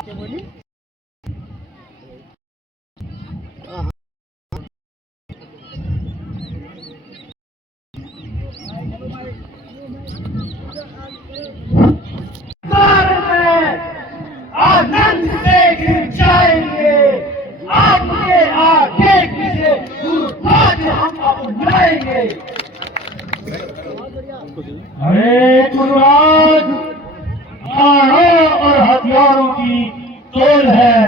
आनंद से गिर जाएंगे, आपके आगे पीछे आज हम अपनाएंगे। अरे गुरुराज, बाणों और हथियारों की तोड़ है।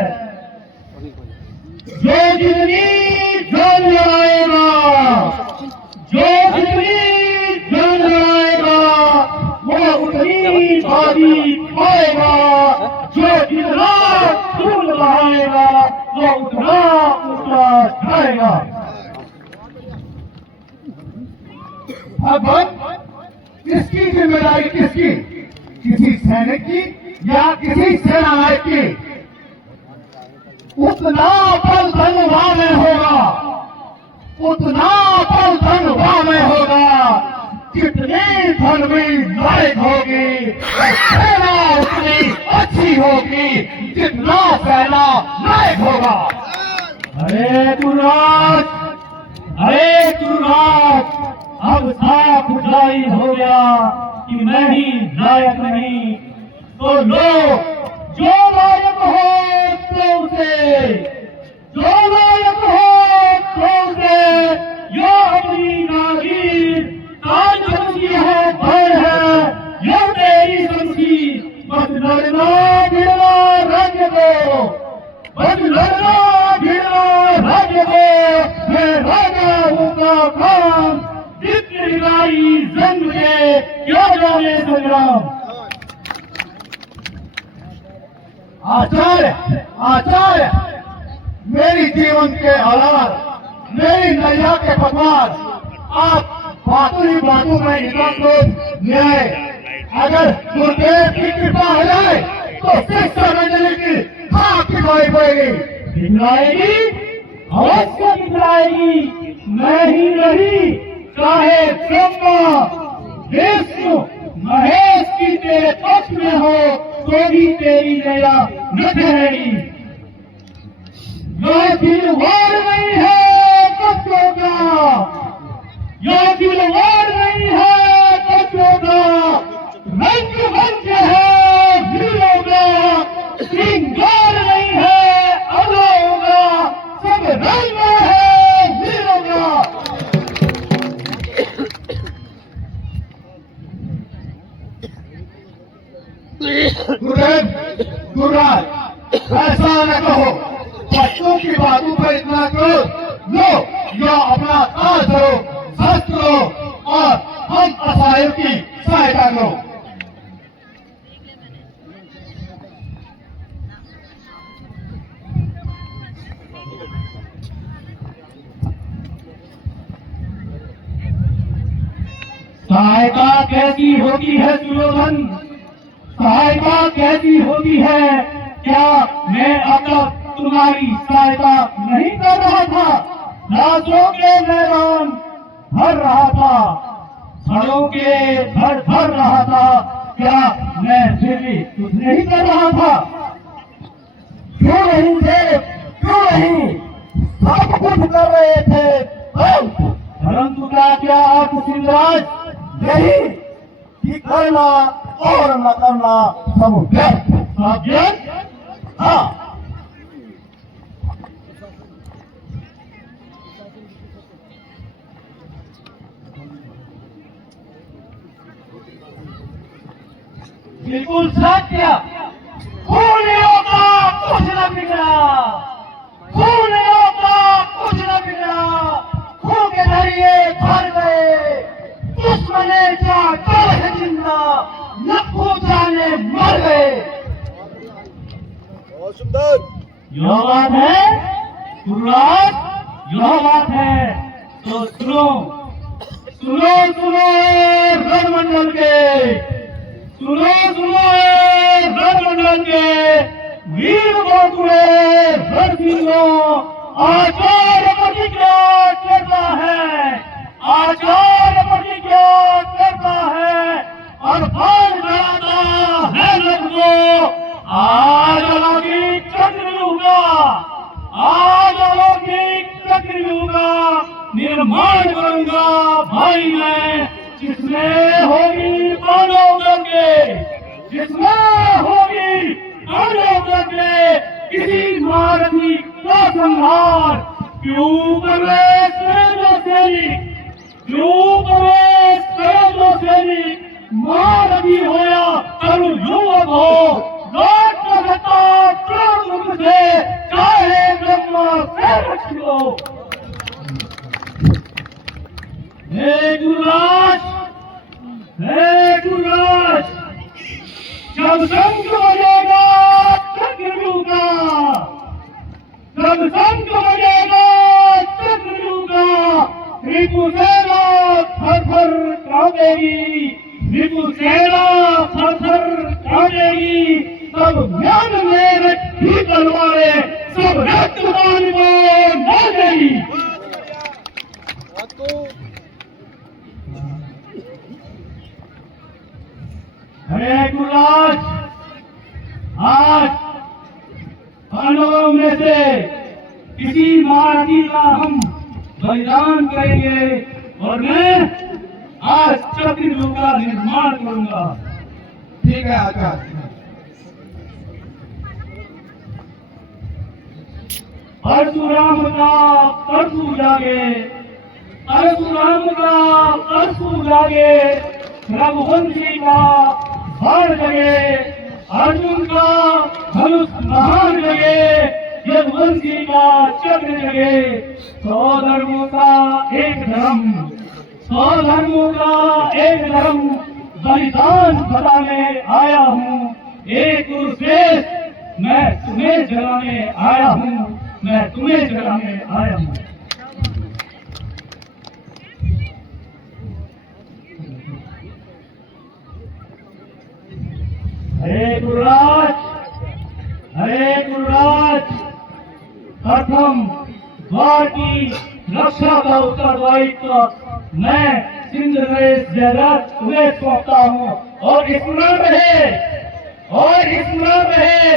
जो जितनी जान लड़ाएगा, जो जितनी जान लड़ाएगा, वो उतनी बाजी पाएगा। जो जितना खून बहाएगा, वो उतना ऊंचा जाएगा। अब किसकी जिम्मेदारी, किसकी? किसी सैनिक की या किसी सेनानायक की? उतना बल धनवा में होगा, उतना बल धनवा में होगा जितनी धनवी लायक होगी, सेना उतनी अच्छी होगी जितना सेना लायक होगा। अरे गुरुराज, अरे गुरुराज, अब साफ उठाई हो गया कि मैं ही लायक नहीं, तो लोग जो लायक हो तो उसे, जो लायक हो तो उसे, यो अपनी नागीर ताज समझी है, भय है, यो तेरी समझी, बस लड़ना भिड़ना राज्य को, बस लड़ना भिड़ना राज्य को, मैं राजा हूँ का काम, जितनी जंग के क्यों जाने संग्राम। आचार्य, आचार्य, मेरी जीवन के हालात, मेरी नैया के पतवार, आप बातों ही बातों में इतना क्रोध न्याय, अगर गुरुदेव की कृपा हो जाए तो शिक्षा मंडली की खाक दिखाई पड़ेगी। दिखलाएगी, अवश्य दिखलाएगी। मैं ही नहीं, चाहे ब्रह्मा विष्णु महेश की तेरे पक्ष में हो तो भी तेरी दया न ठहरेगी। यह दिलवार नहीं है बच्चों का, यह दिलवार नहीं है बच्चों का, रंग मंच है वीरों का, श्रृंगार नहीं है अलों का, सब रंग है वीरों का। गुरुदेव, गुरुराज, ऐसा न कहो, बच्चों की बातों पर इतना क्रोध लो, या अपना ताज लो, शस्त्र लो और हम असहायों की सहायता करो। सहायता कैसी होती है सुयोधन, सहायता कैसी होती है? क्या मैं अब तक तुम्हारी सहायता नहीं कर रहा था? राजों के मैदान भर रहा था, सड़ों के भर भर रहा था, क्या मैं फिर भी कुछ नहीं कर रहा था? क्यों नहीं थे, क्यों नहीं? सब कुछ कर रहे थे, परंतु क्या आप सिंहराज यही कि करना और न करना सब व्यर्थ, सब व्यर्थ। हाँ, बिल्कुल सत्य। खूनियों का कुछ न बिगड़ा, खूनियों का कुछ न बिगड़ा, खून के दरिए भर गए, दुश्मने का कल है जिंदा, लखों जाने मर गए। यह बात है गुरुराज, यह बात है। तो सुनो सुनो सुनो रणमंडल के, सुनो सुनो रणमंडल के वीर बांकुड़े रणसिंहों, आचार्य प्रतिज्ञा करता है, आचार्य प्रतिज्ञा करता है और बाण लगाता है रथ को। आज अलौकिक चक्रव्यूह का, आज अलौकिक चक्रव्यूह का निर्माण करूंगा भाई मैं, जिसमें होगी मानव गंगे, जिसमें होगी मानव गंगे, किसी महारथी का संहार। क्यों प्रवेश करे जो सैनिक, क्यों प्रवेश करे जो सैनिक, महारथी हो या तरुण युवक हो, लौट न सकता क्रोध मुख से, चाहे ब्रह्मा से रक्ष लो। हे गुरुराज, हे गुरुराज, जब शंख बजेगा चक्रव्यूह का, जब शंख बजेगा चक्रव्यूह का, रिपु सेना थर-थर कांपेगी, रिपु सेना थर-थर कांपेगी। तब म्यान में रखी तलवारें सब रक्तदान को नाचेगी। अरे गुरुराज, आज पांडवों में से किसी महारथी का हम बलिदान करेंगे और मैं आज चक्रव्यूह का निर्माण करूंगा। ठीक है आचार्य। परशुराम का परशु जागे, परशुराम का परशु जागे, रघुवंशी का बाण जगे, अर्जुन का धनुष महान जगे, यदुवंशी का चक्र जगे। 100 धर्मों का एक धर्म, 100 धर्मों का एक धर्म, बलिदान बताने आया हूँ। एक कुरुश्रेष्ठ मैं तुम्हें जगाने आया हूँ, मैं तुम्हें जगाने आया हूँ। हरे गुरुराज, हरे गुरुराज, प्रथम द्वार की रक्षा का उत्तरदायित्व मैं सिंध नरेश जयदत्त तुम्हें सौंपता हूँ। और स्मरण रहे, और स्मरण रहे,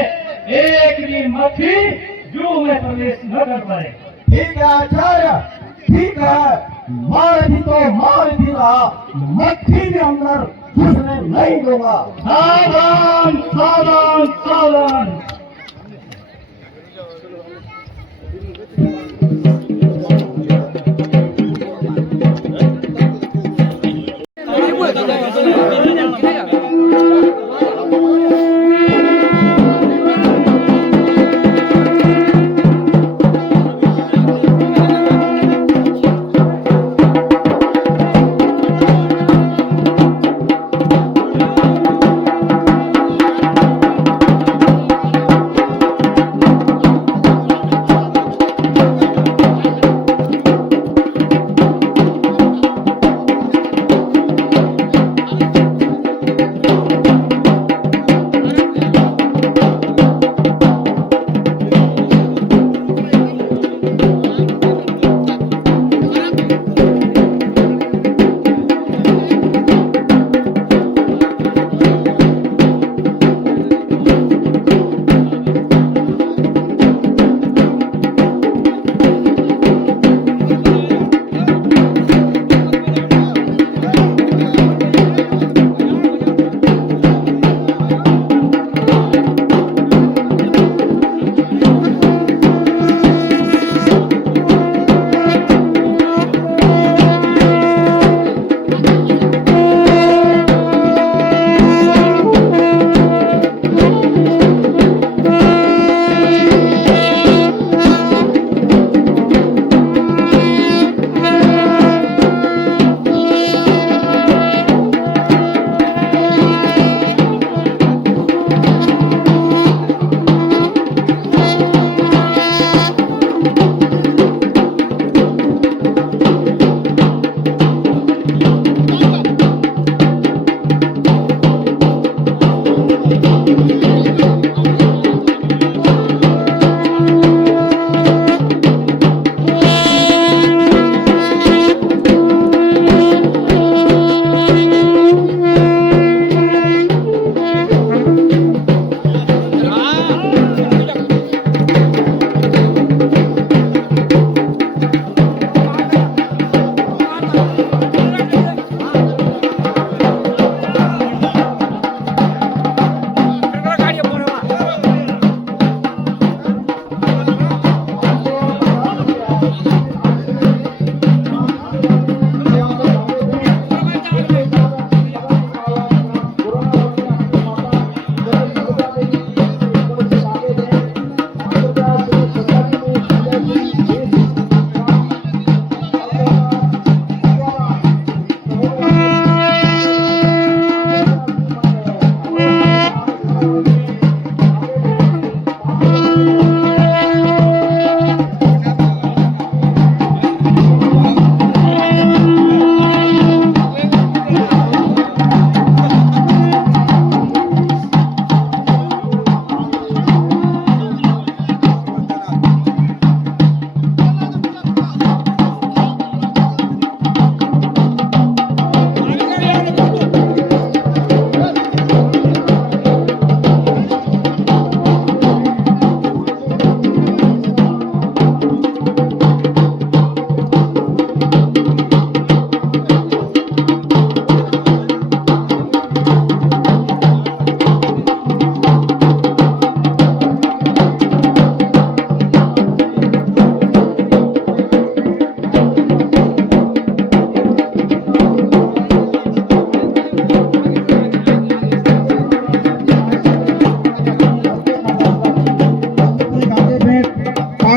एक भी मक्खी जो में प्रवेश न कर पाए। ठीक है आचार्य, ठीक है। महारथी तो महारथी रहा, मक्खी के अंदर घुसने नहीं दूंगा। सावधान, सावधान, सावधान।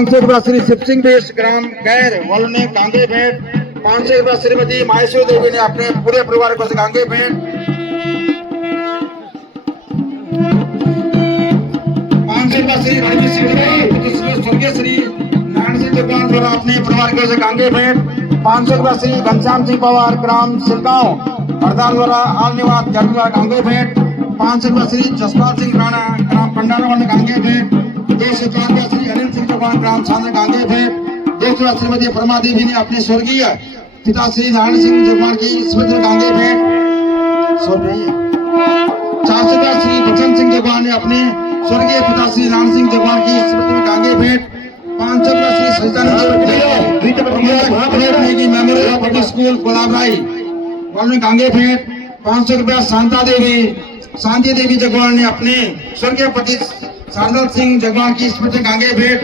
500 रुपया श्री शिव सिंह बेस ग्राम गैर वालों गांगे भेंट। 500 रुपया श्रीमती माहेश्वरी देवी ने अपने पूरे परिवार को गांगे भेंट। 500 रुपया श्री रणवीर सिंह स्वर्गीय श्री नारायण सिंह जगवान द्वारा अपने परिवार को गांगे भेंट। 500 रुपया श्री घनश्याम सिंह पवार ग्राम सिलगांव हरदार द्वारा आल निवास जगवान गांगे भेंट। 500 रुपया श्री जसपाल सिंह राणा ग्राम पंडारा गांगे भेंट। 201 रुपया श्री अनिल सिंह जगवान ग्राम सांद्र गांगे भेंट। 200 श्रीमती परमा देवी ने अपने स्वर्गीय पिता श्री नारायण सिंह जगवान की स्मृति में गांगे भेंट। 400 रुपया श्री बचन सिंह जगवान ने अपने स्वर्गीय पिता श्री नारायण सिंह जगवान की स्मृति में गांगे भेंट। 500 रुपया Shri Sachidanand memorial public school Kolabarai वालों गांगे भेंट। 500 रुपया शांति देवी जगवान ने अपने स्वर्गीय पति शारदा सिंह जगवान की स्मृति गांगे भेंट।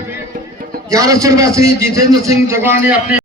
1100 रुपया श्री जितेंद्र सिंह जगवान ने अपने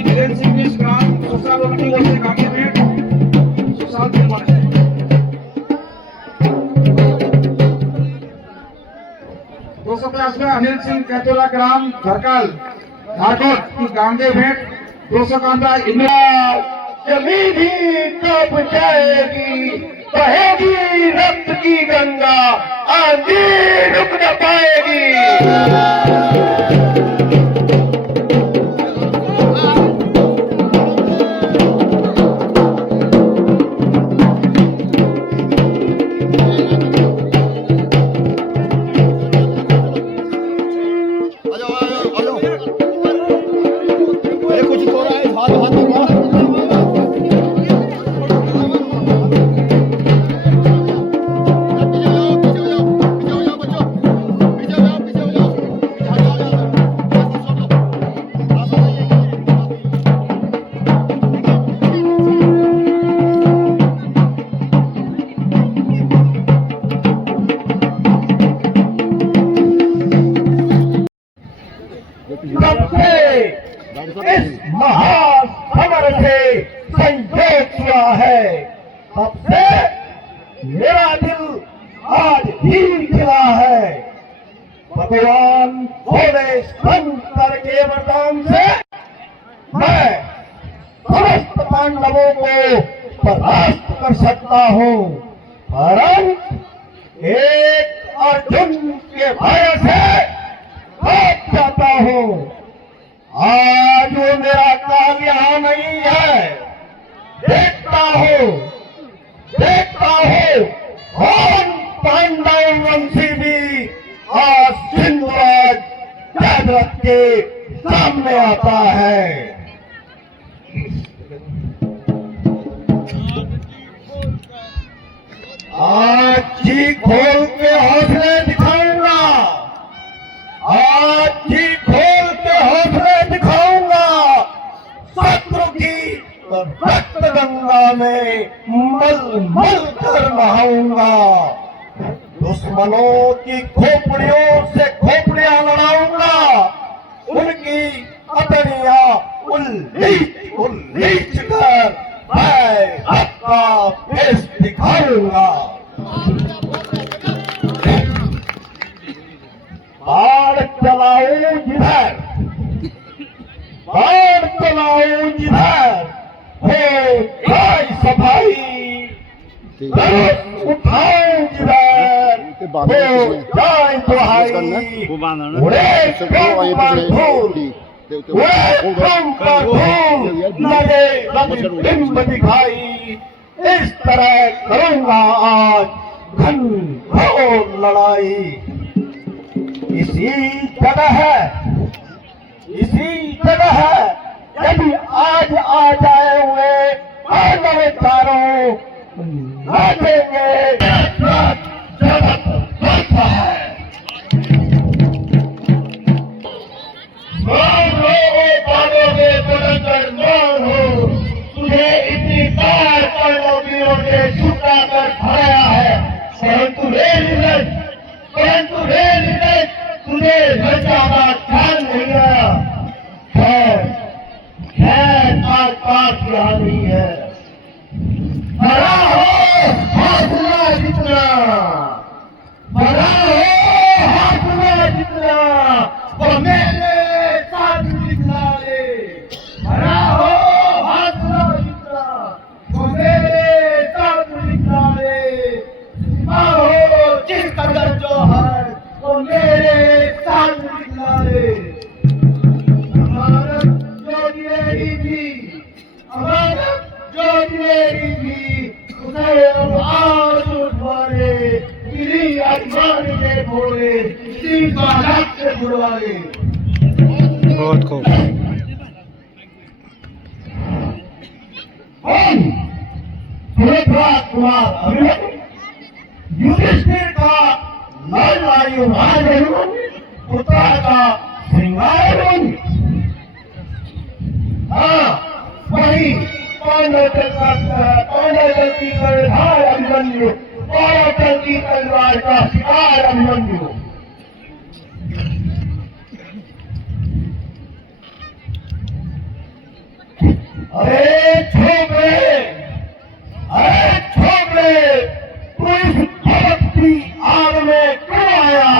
श्री वीरेंद्र सिंह जी ग्राम सोसाबोटी से कांगे भेंट सुशांत कुमार 250 अनिल सिंह कैतोला ग्राम घरकाल झारखंड की गांगे भेंट 215 इंदिरा जमीन ही कब जाएगी, बहेगी रक्त की गंगा, आंधी रुक न पाएगी। इस महासमर से संयोग किया है, तब से मेरा दिल आज भी खिला है। भगवान भोले शंकर के वरदान से मैं समस्त पांडवों को परास्त कर सकता हूँ, परंतु एक अर्जुन के भय से भाग जाता हूँ। आज वो मेरा काल यहाँ नहीं है। देखता हूँ कौन पांडव वंशी भी आज सिंधुराज जयद्रथ के सामने आता है। आज जी खोल के हौसले दिखाऊंगा, आज जी खोल के हौसले दिखाऊंगा। शत्रु की रक्त गंगा में मल मल कर नहाऊंगा। दुश्मनों की खोपड़ियों से खोपड़ियां लड़ाऊंगा। उनकी अतड़ियां उल्लीच उल्लीच कर मैं अपना फेस दिखाऊंगा। बाढ़ चलाऊं जिधर, बाढ़ चलाऊं जिधर, हो जाए सफाई, धनुष उठाऊं जिधर, हो जाए दुहाई। उड़े क्रम पर धूल, उड़े क्रम पर धूल, लगे रंग दिखाई। इस तरह करूंगा आज घनघोर लड़ाई। इसी जगह यदि आज आ जाए हुए पांडव चारों नाचेंगे। तुझे इतनी बार पांडवों ने छुटा कर भराया है, परंतु तुझे घटना का ध्यान नहीं आया। खैर आज बात यहाँ नहीं है। बड़ा हो हौसला जितना, बड़ा हो हौसला जितना, वो मेरे साथ दिखला दे। बड़ा हो हौसला जितना, वो मेरे साथ दिखला दे। हो जिस कदर जो है वो मेरे साथ दिखला दे। हमारा जो मेरी थी, हमारा जो मेरी थी, उसे अब आज उठवाने, मेरी आसमान के भोले, इसी बालक से बुलवाने। बहुत खूब। सुभद्रा कुमार अभिमन्यु, युधिष्ठिर का लालवायु भाजन, पुत्र का श्रृंगार। हाँ वही पांडव की कर्णधार अभिमन्यु, पांडव की तलवार का शिकार अभिमन्यु। अरे छोकरे, अरे छोकरे, तू इस भगत की आग में क्यों आया?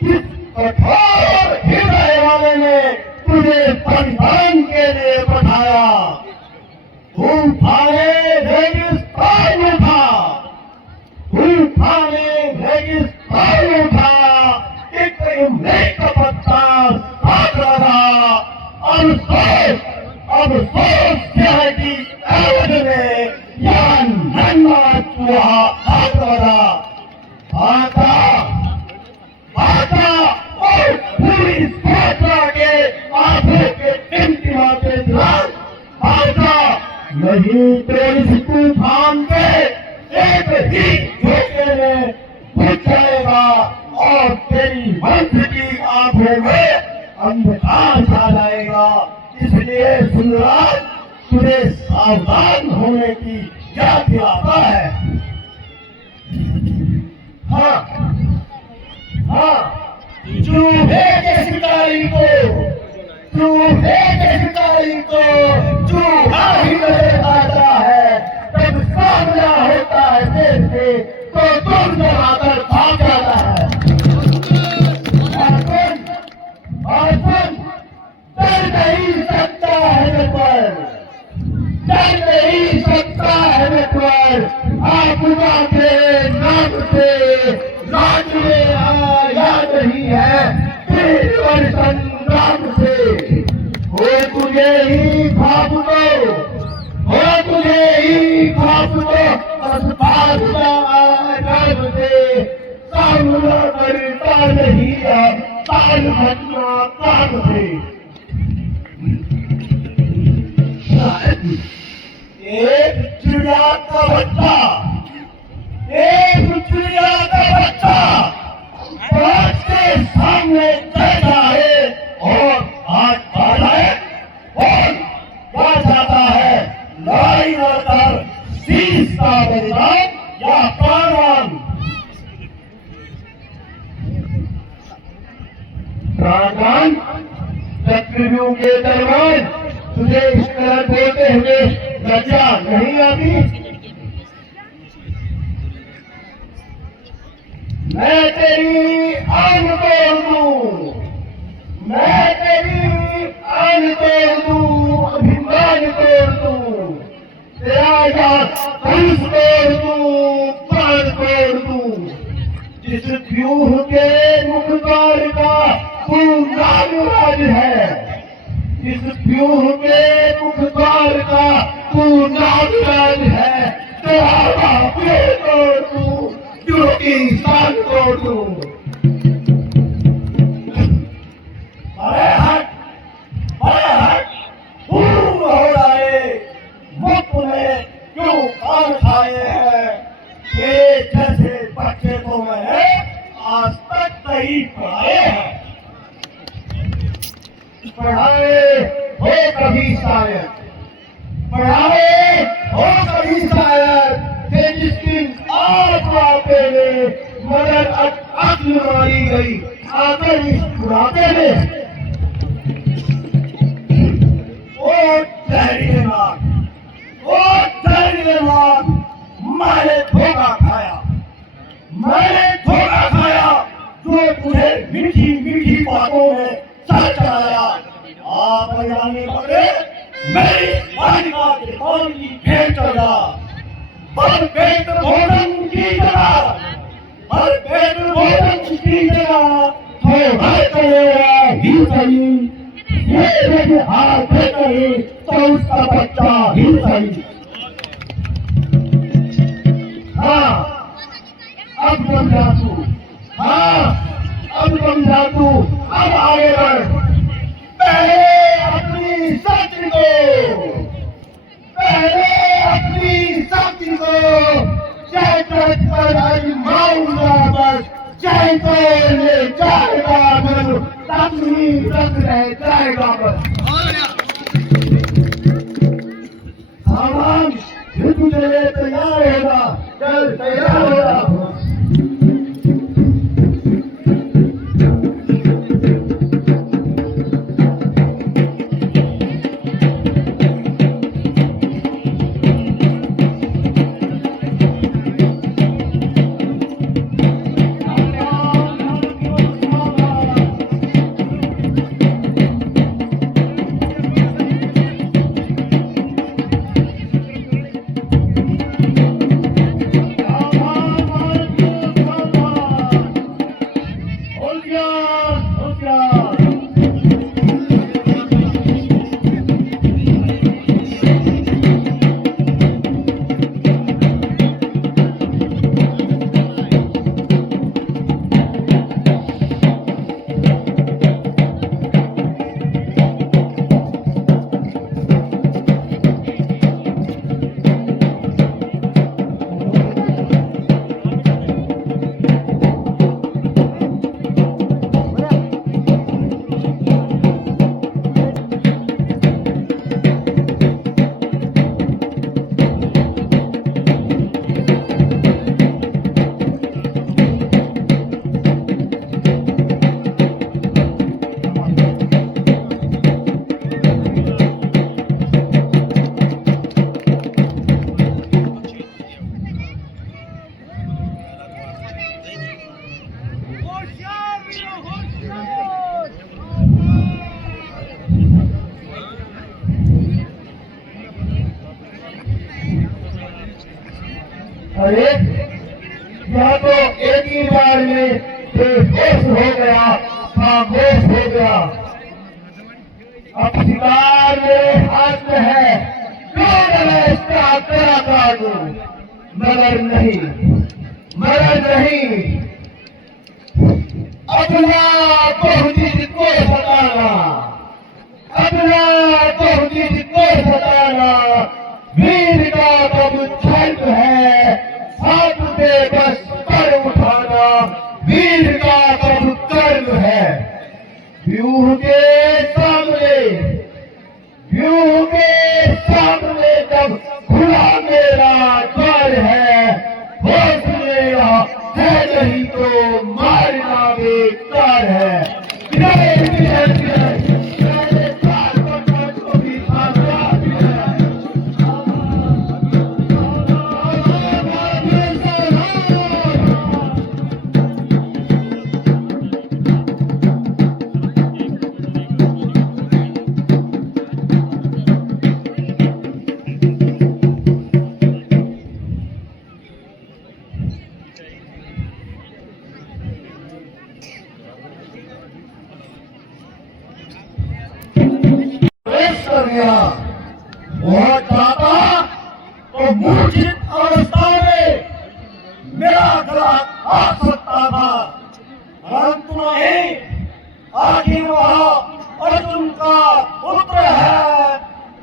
किस कठोर हृदय वाले ने तुझे बलिदान के लिए बैठाया? तूफाने रेगिस्तान में था, तूफाने रेगिस्तान में था, एक इमली का पत्ता साथ लगा। अब सोच क्या है कि एवज में या नन्हा चूहा हाथ लगा। आता आता और पूरी सोच के आंखों के टिमटिमाते दौरान आता नहीं तो इस तूफान के एक ही झोंके में घुस जाएगा और तेरी वंश की आंखों में अंधकार छा जाएगा। इसलिए सुंदराज तुझे सावधान होने की याद दिलाता है। हाँ हाँ, चूहे के शिकारी को, चूहे के शिकारी को चूहा ही नजर आता है। जब सामना होता है शेर से तो तुम डराकर भाग जाता है। और सुन, डर नहीं सकता है नटवर, डर नहीं सकता है नटवर। आपदा के नाम से राज में आया नहीं है, तेरे संग्राम से। हो तुझे ही खाप दो, हो तुझे ही खाप दो, अस्पात का आगर्भ से सामना करता नहीं है, ताल घटना ताल से। एक चिड़िया का बच्चा, एक चिड़िया का बच्चा कांच के सामने बैठा है और हाथ बढ़ाए और क्या चाहता है? लड़ाई लड़कर शीश का बलिदान या प्राणदान? प्राणदान चक्रव्यूह के दरमियान तुझे इस तरह बोलते हुए लज्जा नहीं आती? मैं तेरी आन तोड़ दूं, मैं तेरी आन तोड़ दूं, अभिमान तोड़ दूं, तेरा धनुष तोड़ दूं, प्राण तोड़ दूं। जिस व्यूह के मुखद्वार का तू नागराज है, इस व्यूह के मुखद्वार का तू नागराज है, तेरा व्यूह तोड़ दूं, जो इंसान तोड़ दूं। अरे हट, अरे हट, दूर हो रहे मुख में क्यों कान खाए हैं? ये जैसे बच्चे को मैंने आज तक नहीं पढ़ाए हैं। पढ़ाए हो कभी शायद, पढ़ाए हो कभी शायद, कि जिस दिन आत्मा पे मगर अक्ल मारी गई आकर इस बुढ़ापे में। ओ धैर्यवान, ओ धैर्यवान, मैंने धोखा खाया, मैंने धोखा खाया, जो तुझे मीठी मीठी बातों में सच चढ़ाया। आप जाने पड़े मेरी बालिका के कौन की भेंट चढ़ा, हर पेट भोजन की जगह, हर पेट भोजन की जगह, तो हर करेगा ही सही, ये हाथ कहे तो उसका बच्चा ही सही। हाँ, अब समझा तू, हाँ, अब समझा तू, अब आगे बढ़। पहले अपनी शक्ति को, पहले अपनी शक्ति को, जय पर माऊंगा बस, जय तो ले जाएगा बस, अपनी रख रह जाएगा बस। सामान युद्ध के लिए तैयार होगा, चल तैयार होगा। अरे यह तो एक ही बार में बेहोश हो गया, खामोश हो गया। अब शिकार मेरे हाथ में है, क्यों न मैं इसका तेरा काटूं, मगर नहीं, अपना तौहीद को सताना, अपना तौहीद को सताना वीर का कब छंद है, हाथ पे बस कर उठाना वीर का कब कर्म है। व्यूह के सामने जब खुला मेरा द्वार है, होश मेरा है नहीं तो मारना बेकार है। बहुत ज्यादा तो मूर्छित अवस्था में मेरा गला काट सकता था, परंतु नहीं, आखिर वह अर्जुन का पुत्र है,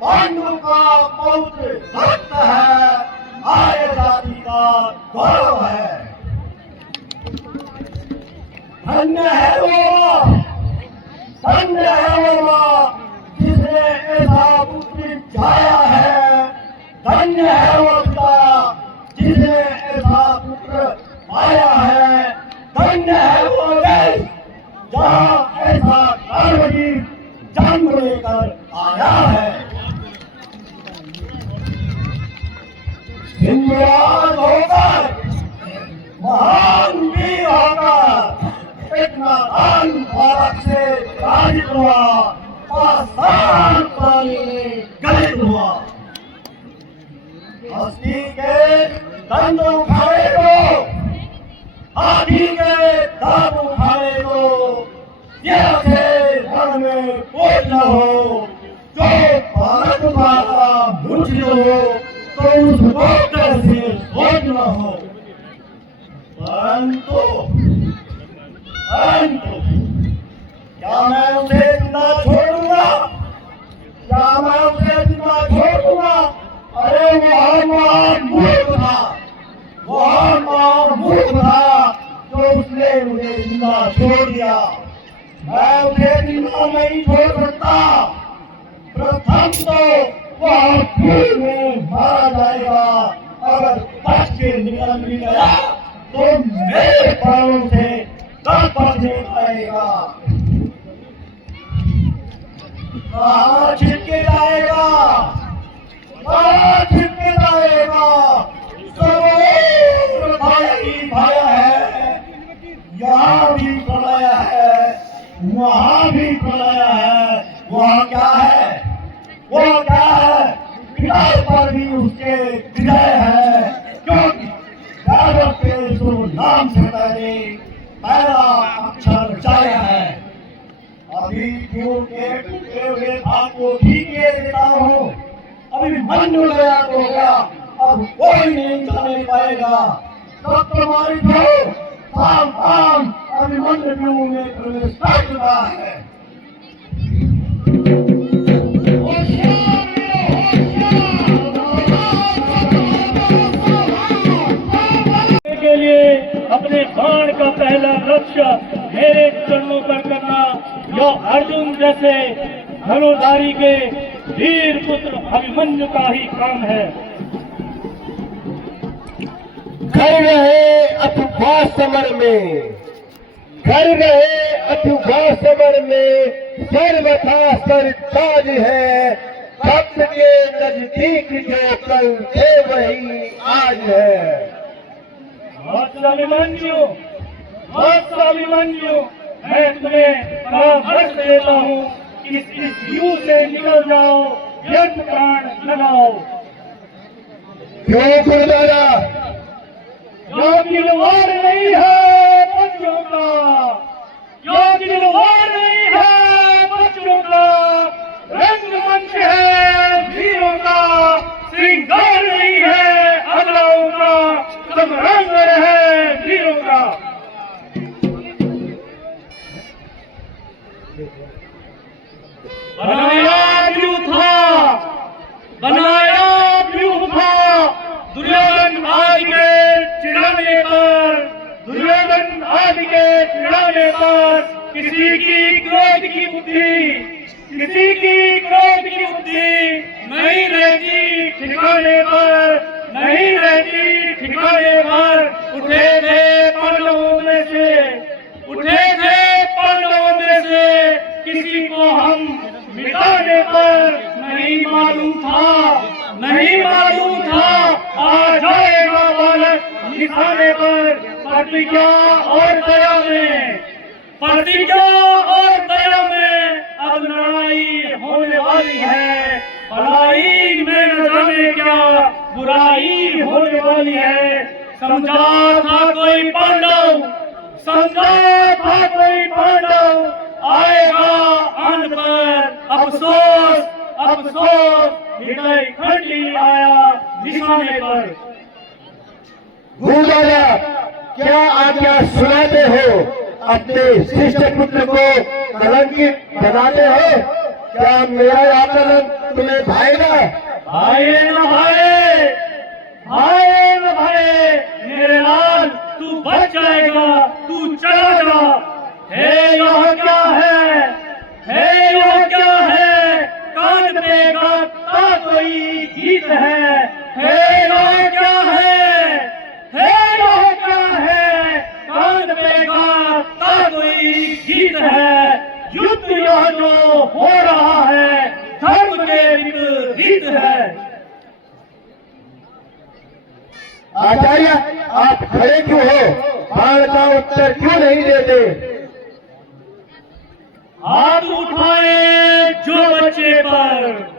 पांडु का पौत्र भक्त है, आर्य जाति का गौरव है। धन्य है वो जिसने ऐसा पुत्र जाया है, धन्य है वो पिता जिसने ऐसा पुत्र पाया है, धन्य है वो देश जहाँ ऐसा कर्मवीर जन्म लेकर आया है। हिंदुराज होकर, महान वीर होकर इतना दान भारत से राजित हुआ, आसान पानी में गलित हुआ। हस्ती के दंड उठाए तो, हाथी के दांत उठाए तो, यह से रण में कोई न हो जो भारत माता मूर्छित हो, तो उसको कैसे सोच न हो। परंतु क्या मैं उसे जिंदा छोड़ दूंगा? अरे वह मूर्ख था जो उसने मुझे जिंदा छोड़ दिया। मैं उसे जिंदा नहीं छोड़ सकता। प्रथम तो वह भूल में मारा जाएगा, अगर बच के निकल भी गया तो मेरे पैरों से आएगा, कहाँ छिपके जाएगा, भाया है, यहाँ भी पलाया है, वहाँ भी पलाया है। वह क्या है? पिता पर भी उसके विजय है, क्योंकि के नाम से पहले पहला अक्षर जाया है। अभी जो के टूटे हुए भाग को ठीक देता हूँ, अभी मन गया तो गया, अब कोई नहीं जाने पाएगा। सब तुम्हारी जो काम अभिमन्यु में प्रवेश कर चुका है। के लिए अपने बाण का पहला लक्ष्य मेरे चरणों पर करना यह अर्जुन जैसे धनुर्धारी के वीर पुत्र अभिमन्यु का ही काम है। कर रहे अथुघात समर में सर्वथा सरताज है। भक्त के नजदीक जो कल थे वही आज है। अभिमन्यु, मैं तुम्हें परामर्श देता हूँ कि इस युग से निकल जाओ, व्यर्थ प्राण लगाओ। क्यों गुरुदारा? खिलवाड़ नहीं है बच्चों का, यो खिलवाड़ नहीं है बच्चों का, रंगमंच है वीरों का, श्रृंगार नहीं है अगलाओं का, सब रंग है वीरों का। बनाया व्यूह था, बनाया व्यूह था, दुर्योधन आदि के चिढ़ाने पर, दुर्योधन आदि के चिढ़ाने पर किसी की क्रोध की बुद्धि, किसी की क्रोध की बुद्धि नहीं रहती ठिकाने पर, नहीं रहती ठिकाने पर। उठे थे पांडवों में से, उठे थे पांडवों में से किसी को हम मिटाने पर नहीं मालूम था, नहीं मालूम था आ जाएगा बालक निशाने पर। प्रतिज्ञा और दया में, प्रतिज्ञा और दया में अब लड़ाई होने वाली है, भलाई में न जाने क्या बुराई होने वाली है। समझा था कोई पांडव, समझा था कोई पांडव आएगा अन्न पर अफसोस, अफसोस हृदय खंडी आया निशाने पर। भूदादा क्या आज्ञा सुनाते हो, अपने शिष्ट पुत्र को कलंकित बनाते हो? क्या मेरा आचरण तुम्हें भाएगा? भाए न भाए, भाए न भाए मेरे लाल, तू बच जाएगा, तू चला जा। है यह क्या है, है यह क्या है, कान पे गाता कोई गीत है यह क्या है यह क्या है, कान पे गाता कोई गीत है। युद्ध यह जो हो रहा है धर्म के विपरीत है। आचार्य आप खड़े क्यों हो? बाण का उत्तर क्यों नहीं देते? हाथ उठाए जो बच्चे पर,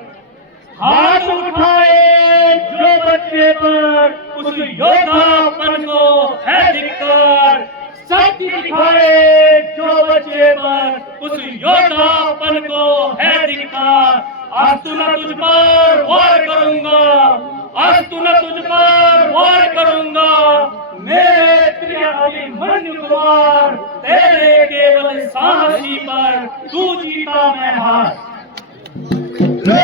हाथ उठाए जो बच्चे पर, उस योद्धापन को है धिक्कार। शक्ति दिखाए जो बच्चे पर, उस योद्धापन को है धिक्कार। आज तो मैं तुझ पर वार करूंगा, आज तो मैं तुझ पर वार करूंगा। मेरे प्रिय अभिमन्यु कुमार, तेरे केवल साहसी पर तू जीता मैं हार। लो,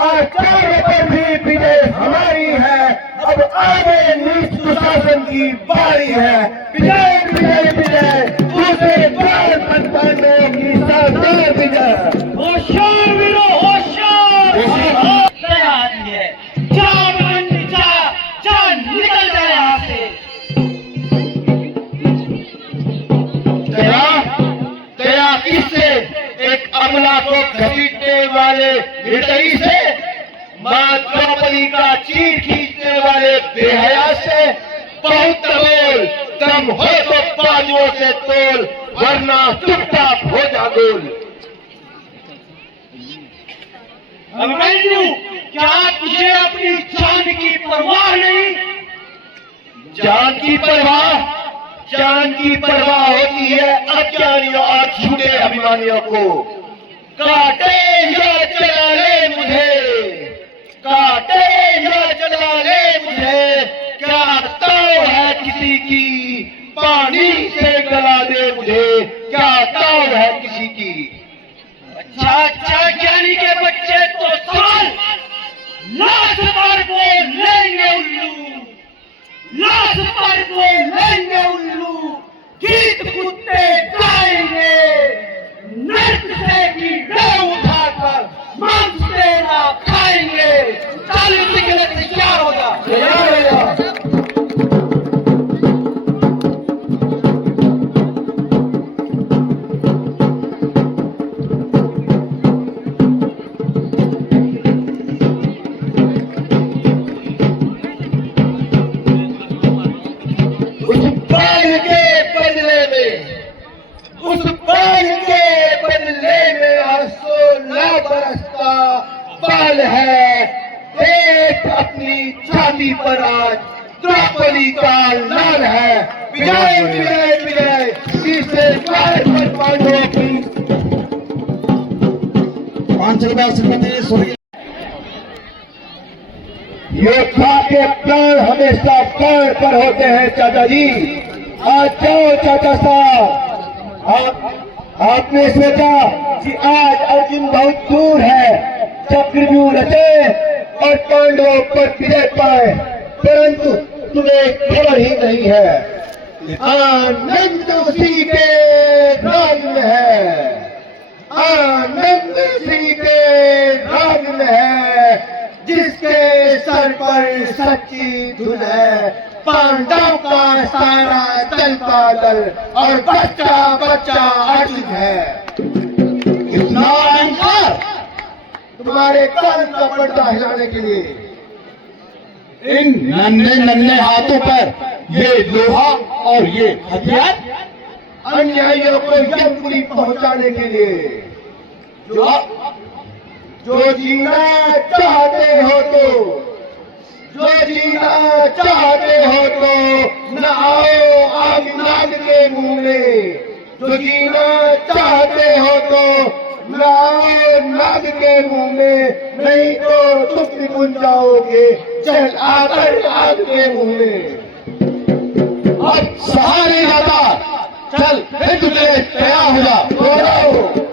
आचार्य पर भी विजय हमारी है, अब आगे नीच सुशासन की बारी है। विजय विजय विजय, दूसरे द्वार पर पांडवों की शानदार विजय। होशियार वीरो होशियार, दया आती है, जा अभिमन्यु जा, जा निकल जा यहाँ से। दया, दया किससे? एक अमला को घसीटने वाले निर्दयी से, मां द्रौपदी का चीर खींचने वाले बेहया से। बहुत बोल, दम हो तो बाजुओं से तोल, वरना चुपचाप हो जा गोल। अभिमन्यु, क्या तुझे अपनी जान की परवाह नहीं? जान की परवाह, जान की परवाह होती है अज्ञानियों और झूठे अभिमानियों को। काटे या चला ले मुझे, काटे या चला ले मुझे, क्या ताव है किसी की? पानी से गला दे मुझे, क्या ताव है किसी की? अच्छा अच्छा, ज्ञानी के बच्चे तो सुन, लाश पर को लेंगे उल्लू, लाश पर को लेंगे उल्लू, गीत कुत्ते गाएंगे, नृत्य से की डर उठाकर मांस तेरा खाएंगे। चालू निकले तैयार हो जा। उस बाल के बदले में, उस बाल के बदले में आज 16 बरस का बाल है। देख अपनी छाती पर आज द्रौपदी का लाल है। विजय विजय विजय तीसरे कार्य पर पांडवों की। 500 रुपया श्रीमती स्वर्गीय योद्धा के प्राण हमेशा प्राण पर होते हैं चाचा जी। आज जाओ चाचा साहब, आपने सोचा कि आज अर्जुन बहुत दूर है, चक्रव्यूह रचे और पांडवों पर विजय पाए, परंतु तुम्हें खबर ही नहीं है। आनंद उसी के राज में है, आनंद उसी के राज में है, जिसके सर पर सच्ची धुन है। पांडव का सारा दल का दल और बच्चा बच्चा अर्जुन है। इतना अहंकार तुम्हारे कान का पर्दा हिलाने के लिए। इन नन्हे नन्हे हाथों पर ये लोहा और ये हथियार अन्यायियों को यमपुरी पहुंचाने के लिए। जो जीना चाहते हो तो, जो जीना चाहते हो तो न आओ आग नाग के मुंह में। जो जीना चाहते हो तो न आओ नाग के मुंह में, नहीं तो तुम भी बुन जाओगे चल आकर आग के मुंह में। अब सहारे जाता, चल फिर तुझे तैयार हो जा, दौड़ो।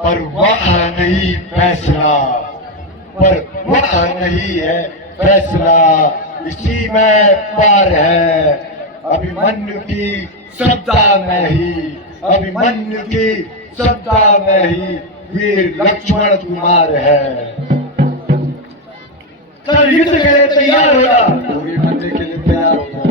पर वह नहीं फैसला, पर वह नहीं है फैसला, इसी में पार है अभिमन्यु की श्रद्धा में ही, अभिमन्यु की श्रद्धा में ही वीर लक्ष्मण कुमार है। चल युद्ध के लिए तैयार हो जा। पूरी मंदिर के लिए तैयार हो जा।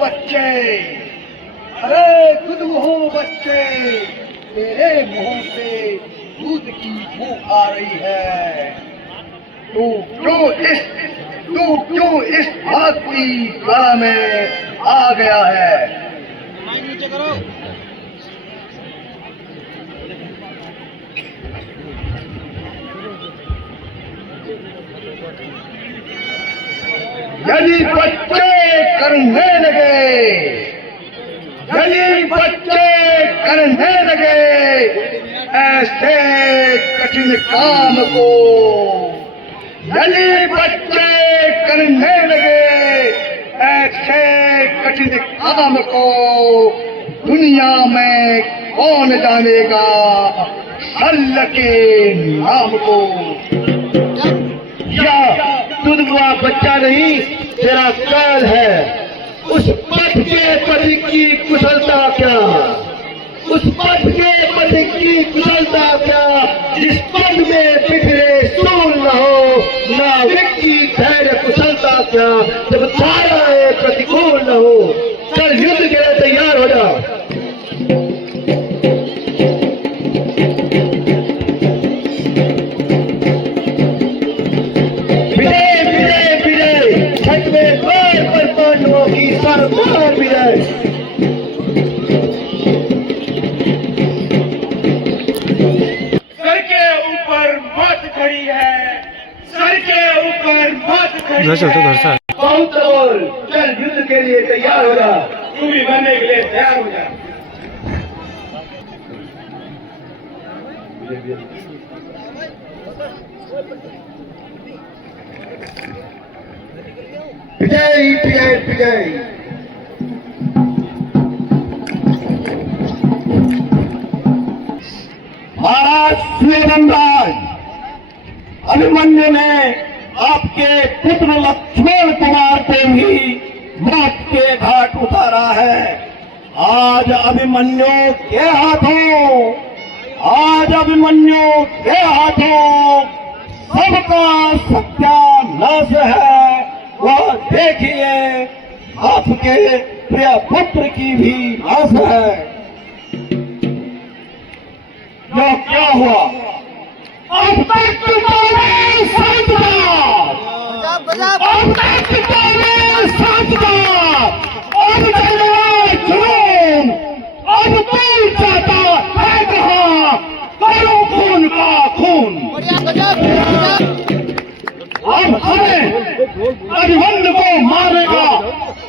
बच्चे, अरे खुद हो बच्चे, तेरे मुंह से दूध की बू आ रही है। तू क्यों इस आग की ज्वाला में आ गया है? यदि बच्चे करने लगे, यदि बच्चे करने लगे ऐसे कठिन काम को, यदि बच्चे करने लगे ऐसे कठिन काम को, दुनिया में कौन जानेगा शल्य के नाम को? या दुधवा बच्चा नहीं, तेरा काल है। उस पथ के पति की कुशलता क्या, उस पथ के पति की कुशलता क्या, जिस पद में बिखरे सूल न हो, नाविक की धैर्य कुशलता क्या, जब धाराएं प्रतिकूल न हो। चल युद्ध के लिए तैयार हो जा। सरदार विजय। सर के ऊपर मौत खड़ी है, सर के ऊपर मौत खड़ी है। बहुत बोल, चल युद्ध के लिए तैयार हो जा। तू भी बनने के लिए तैयार हो जा। विजय विजय विजय। महाराज सूर्यनंदन, अभिमन्यु ने आपके पुत्र लक्ष्मण कुमार को भी मौत के घाट उतारा है। आज अभिमन्यु के हाथों सबका सत्यानाश है। वह देखिए आपके प्रिय पुत्र की भी लाश है। यह क्या हुआ? अब तक तुम्हारे संतदार, अब तक तुम्हारे संतदार, अब जलवा जुनून, अब तुम चाहता है कहाँ? करो खून का खून। अब हमें अभिमन्यु को मारने का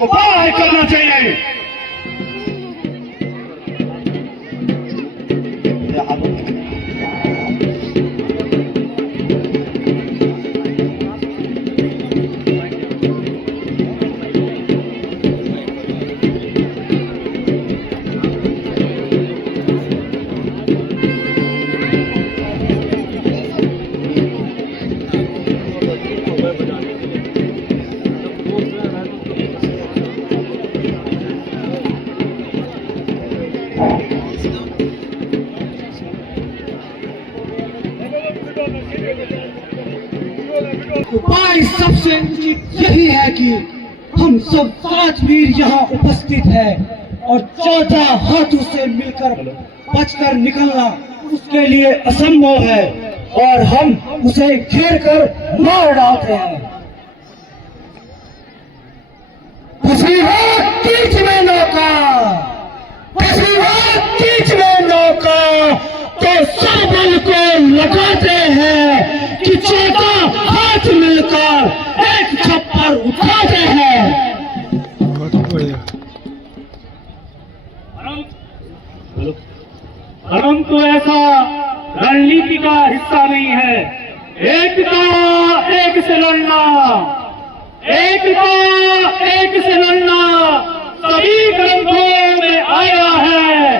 उपाय करना चाहिए। उपाय सबसे उचित यही है कि हम सब 5 वीर यहाँ उपस्थित हैं और 14 हाथों से मिलकर बचकर निकलना उसके लिए असंभव है और हम उसे घेर कर मार डालते हैं। बीच में नौका तो सब बल को लगाते हैं कि 14 हाथ मिलकर एक छप्पर उठाते हैं। परंतु ऐसा रणनीति का हिस्सा नहीं है। एक का एक से लड़ना, एक का एक से लड़ना सभी ग्रंथों में आया है।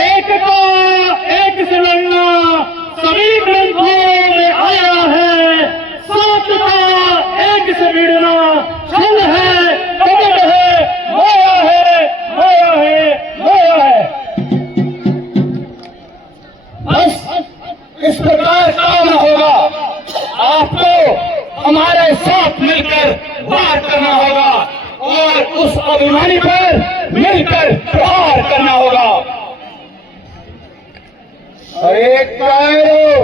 एक का एक से लड़ना सभी ग्रंथों में आया है। 7 का एक से भिड़ना छल है, कपट है, माया है, माया है, माया है। बस इस प्रकार काम होगा। आपको हमारे साथ मिलकर वार करना होगा और उस अभिमानी पर मिलकर प्रहार करना होगा। अरे कायरों,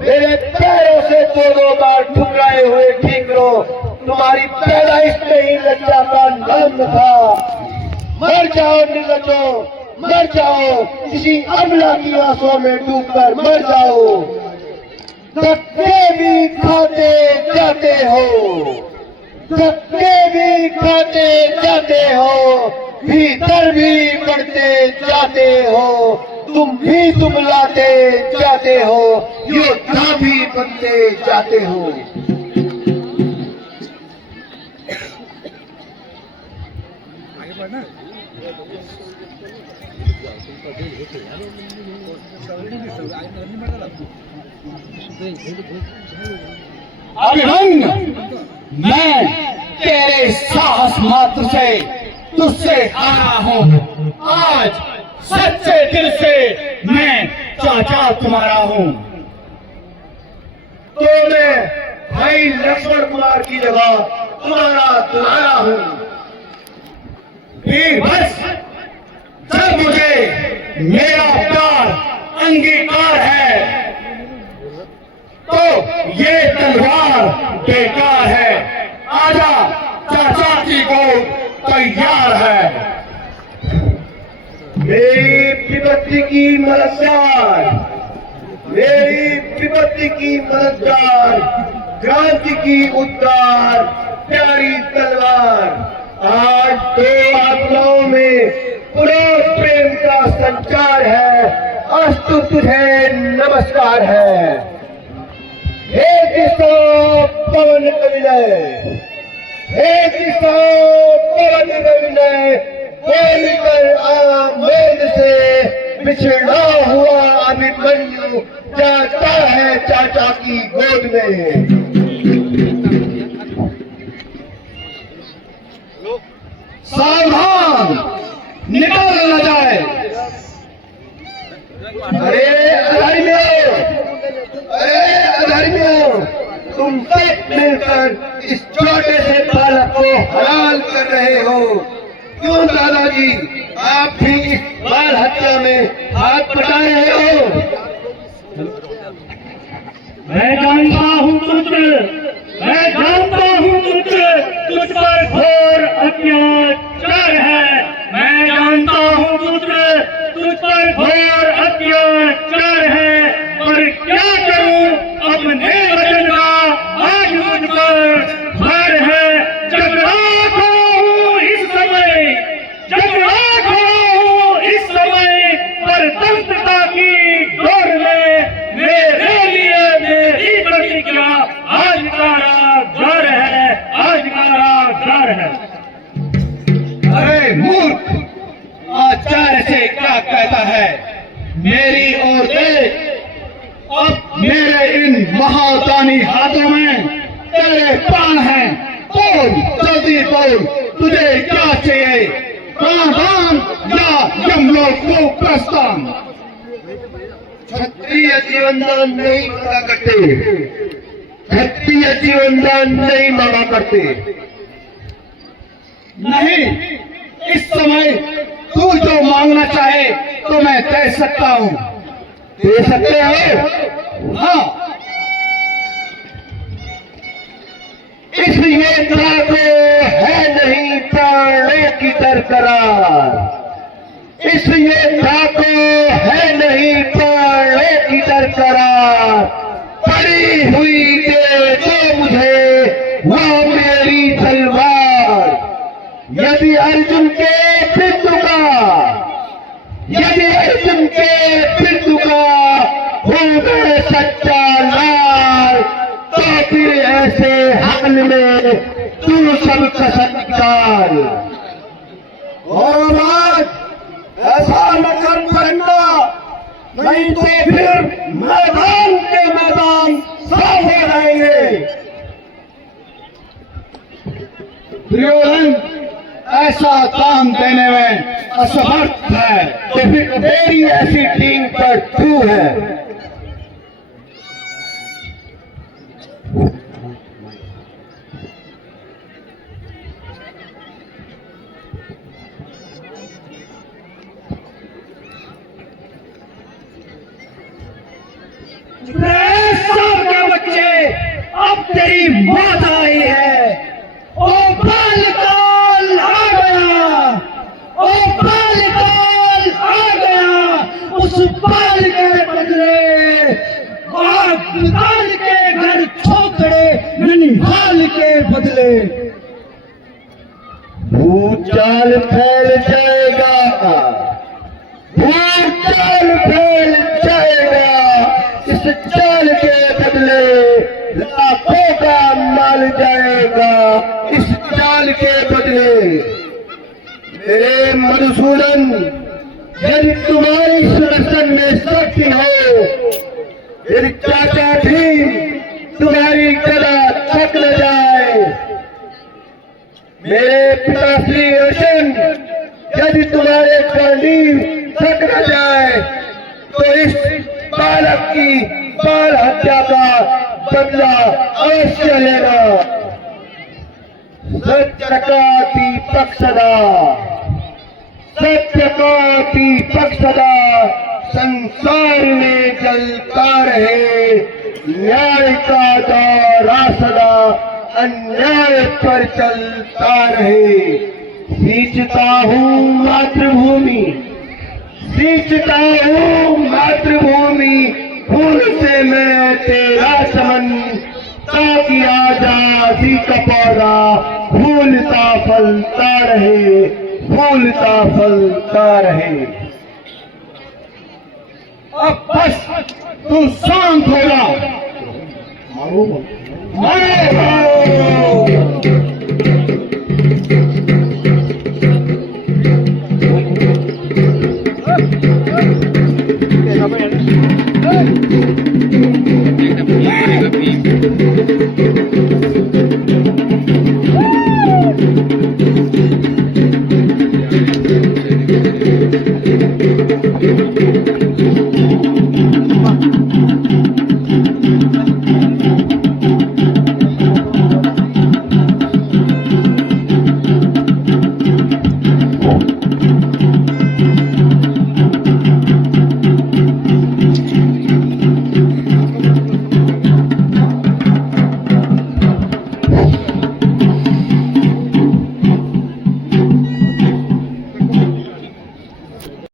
मेरे पैरों से 2 बार ठुकराए हुए ठीकरो, तुम्हारी पैदाइश में ही लज्जा का नाम था। मर जाओ निर्लज्जो, मर जाओ, किसी अमला की आंसुओं में डूबकर मर जाओ। धक्के भी खाते जाते हो, धक्के भी खाते जाते हो, भीतर भी बढ़ते जाते हो, तुम भी दुबलाते जाते हो, योद्धा भी बनते जाते हो। अभिमन्यु, मैं तेरे साहस मात्र से तुझसे आया हूँ। आज सच्चे दिल से मैं चाचा तुम्हारा हूँ। तो मैं भाई लक्ष्मण कुमार की जगह तुम्हारा दुलारा हूँ। वीर बस, जब मुझे मेरा प्यार अंगीकार है तो ये तलवार बेकार है। आजा, चाचा की गोद तैयार है। मेरी विपत्ति की मददगार, मेरी विपत्ति की मददगार, क्रांति की उद्गार, प्यारी तलवार। आज 2 आत्माओं में पुरुष प्रेम का संचार है। अस्तु तुझे नमस्कार है। हे दिशा पवन कविलय, एक पवन रविने बोलकर आमेर से बिछड़ा हुआ अभिमन्यु जाता है चाचा की गोद में। सावधान, निकल न जाए। अरे अधर्मियों, तुम सब मिलकर इस छोटे से बालक को हलाल कर रहे हो। क्यों दादाजी, आप भी इस बाल हत्या में हाथ बटा रहे हो? मैं जानता हूँ पुत्र, मैं जानता हूँ पुत्र, तुझ पर घोर अत्याचार है। मैं जानता हूँ पुत्र, तुझ पर घोर अत्याचार है, पर क्या करूँ, अपने वचन का आज मुझ पर भार है। जब राख हूँ इस समय, जब राख हूँ इस समय, परतंत्रता की दौड़ में मेरे लिए मेरी प्रतिज्ञा आज कारागार है, आज कारागार है। अरे मूर्ख, आचार्य से क्या कहता है? मेरी ओर देख, अब मेरे इन महादानी हाथों में तेरे प्राण हैं। बोल, जल्दी बोल, तुझे क्या चाहिए? प्राणदान या यमलोक को प्रस्थान? क्षत्रिय जीवनदान नहीं मांगा करते, क्षत्रिय जीवनदान नहीं मांगा करते। नहीं, इस समय तू जो मांगना चाहे तो मैं दे सकता हूँ। दे सकते हो? हाँ, इस योद्धा को है नहीं प्राणों की दरकरार, इस योद्धा को है नहीं प्राणों की दरकरार। पड़ी हुई दे दो मुझे वो मेरी तलवार। यदि अर्जुन के बिंदु का, यदि अर्जुन के बिंदु का हो गए सच्चा लाल, तो फिर ऐसे हाल में तू सबका सत्कार। और आज ऐसा न कर पड़ना, नहीं तो फिर मैदान के मैदान साफ हो जाएंगे। दुर्योधन ऐसा काम देने में असमर्थ है, तो फिर तेरी ऐसी टीम पर तू है। के बच्चे, अब तेरी मौत आई है। ओ बालकाल आ गया, ओ बालकाल आ गया। उस बाल के बदले बाल के घर छोकरे ननिहाल के बदले। भूचाल फैल जाएगा, भूचाल फैल जाएगा। इस चाल के बदले लाखों का माल जाएगा, इस चाल के बदले। मेरे मधुसूदन, यदि तुम्हारी सुदर्शन में शक्ति हो, यदि चाचा भी तुम्हारी गदा थक न जाए, मेरे पिता श्री अर्जुन, यदि तुम्हारे कंडी थक न जाए, तो इस बालक की बाल हत्या का बदला अवश्य लेना। सत्य का दीपक सदा, सत्य का दीपक सदा संसार में जलता रहे। न्याय का दौरा सदा अन्याय पर चलता रहे। सींचता हूँ मातृभूमि, सींचता हूँ मातृभूमि, फूल से मैं तेरा चमन, ताकि आजादी का पौधा फूलता फलता रहे, फूलता फलता रहे। अब बस तू शांत हो जा। मारो, मारो। है